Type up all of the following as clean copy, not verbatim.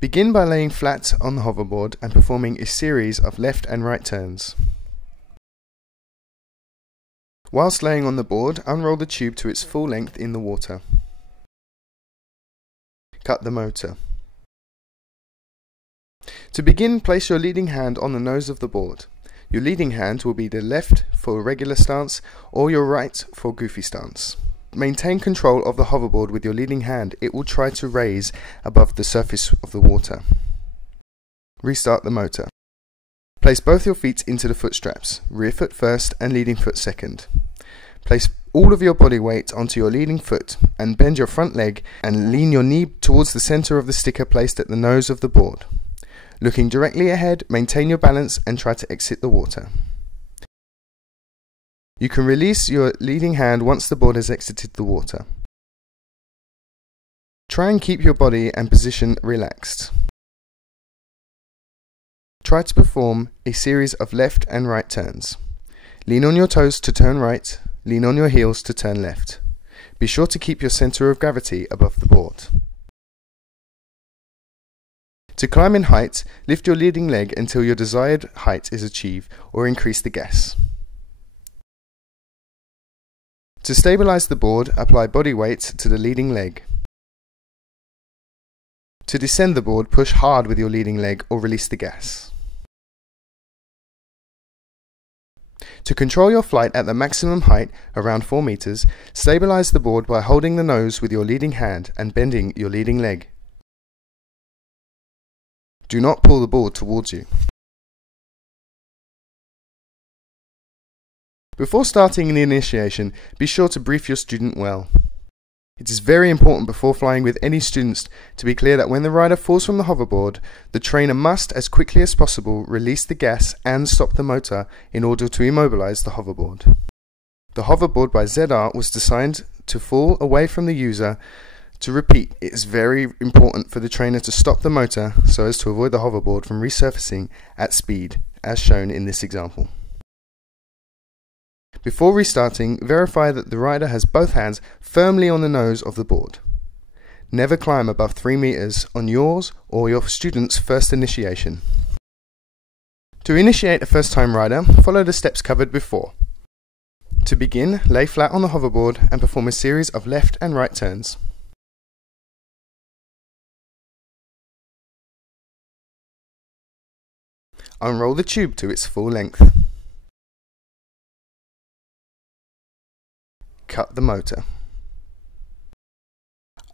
Begin by laying flat on the hoverboard and performing a series of left and right turns. Whilst laying on the board, unroll the tube to its full length in the water. Cut the motor. To begin, place your leading hand on the nose of the board. Your leading hand will be the left for a regular stance or your right for goofy stance. Maintain control of the hoverboard with your leading hand. It will try to raise above the surface of the water. Restart the motor. Place both your feet into the foot straps, rear foot first and leading foot second. Place all of your body weight onto your leading foot and bend your front leg and lean your knee towards the center of the sticker placed at the nose of the board. Looking directly ahead, maintain your balance and try to exit the water. You can release your leading hand once the board has exited the water. Try and keep your body and position relaxed. Try to perform a series of left and right turns. Lean on your toes to turn right, lean on your heels to turn left. Be sure to keep your center of gravity above the board. To climb in height, lift your leading leg until your desired height is achieved or increase the gas. To stabilize the board, apply body weight to the leading leg. To descend the board, push hard with your leading leg or release the gas. To control your flight at the maximum height, around 4 meters, stabilize the board by holding the nose with your leading hand and bending your leading leg. Do not pull the board towards you. Before starting the initiation, be sure to brief your student well. It is very important before flying with any students to be clear that when the rider falls from the hoverboard, the trainer must, as quickly as possible, release the gas and stop the motor in order to immobilize the hoverboard. The hoverboard by ZR was designed to fall away from the user. To repeat, it is very important for the trainer to stop the motor so as to avoid the hoverboard from resurfacing at speed, as shown in this example. Before restarting, verify that the rider has both hands firmly on the nose of the board. Never climb above 3 meters on yours or your student's first initiation. To initiate a first-time rider, follow the steps covered before. To begin, lay flat on the hoverboard and perform a series of left and right turns. Unroll the tube to its full length. Cut the motor.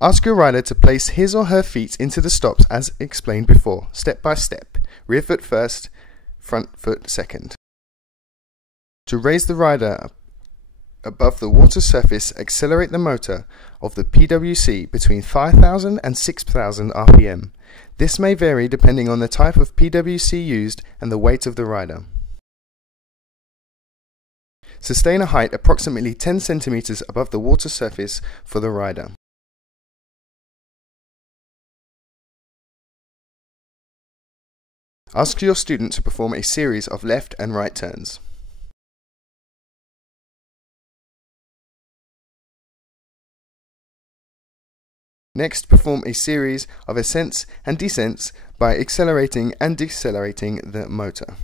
Ask your rider to place his or her feet into the stops as explained before, step by step. Rear foot first, front foot second. To raise the rider above the water surface, accelerate the motor of the PWC between 5,000 and 6,000 RPM. This may vary depending on the type of PWC used and the weight of the rider. Sustain a height approximately 10 centimeters above the water surface for the rider. Ask your student to perform a series of left and right turns. Next, perform a series of ascents and descents by accelerating and decelerating the motor.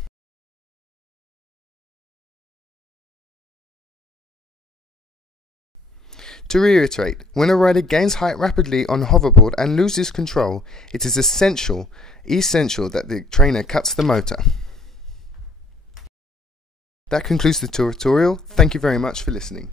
To reiterate, when a rider gains height rapidly on a hoverboard and loses control, it is essential that the trainer cuts the motor. That concludes the tutorial. Thank you very much for listening.